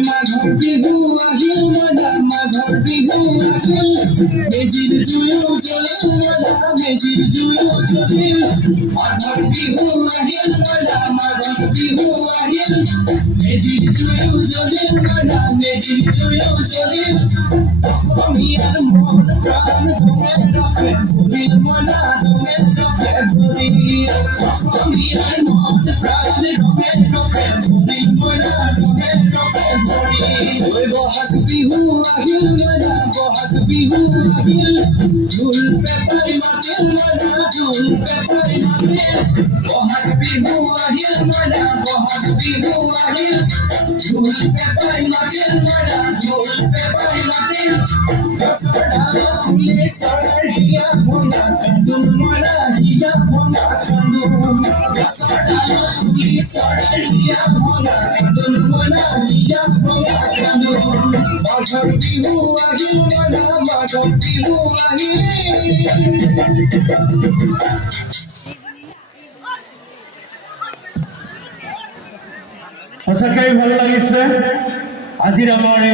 মাঘৰ বিহু আহিল মনা মাঘৰ বিহু আহিল মেজিৰ জুয়ো জ্বলিল মনা মেজিৰ জুয়ো জ্বলিল মাঘৰ বিহু আহিল মনা মাঘৰ বিহু আহিল মেজিৰ জুয়ো জ্বলিল মনা মেজিৰ জুয়ো জ্বলিল অসমীয়াৰ মন প্ৰাণ ধনে ৰখে ভৰিল মনা ধনে ৰখে ভৰিল অসমীয়াৰ মন প্ৰাণ ধনে ৰখে ভৰিল মনা ধনে ৰখে ভৰিল বহাগ বিহু আহিল মনা বহাগ বিহু আহিল ঢোল পেপাই মাতিল মনা ঢোল পেপাই মাতিল বহাগ বিহু আহিল মনা বহাগ বিহু আহিল ঢোল পেপাই মাতিল মনা ঢোল পেপাই মাতিল গছৰ ডালত ফুলে চৰাইৰ হিয়া ভঙা কান্দোন মনা হিয়া ভঙা কান্দোন গছৰ ডালত ফুলে চৰাইৰ হিয়া ভঙা কান্দোন মনা হিয়া ভঙা কান্দোন মাঘৰ বিহু আহিল মনা মাঘৰ বিহু আহিল সঁচাকৈ ভাল লাগিছে আজিৰ আমাৰ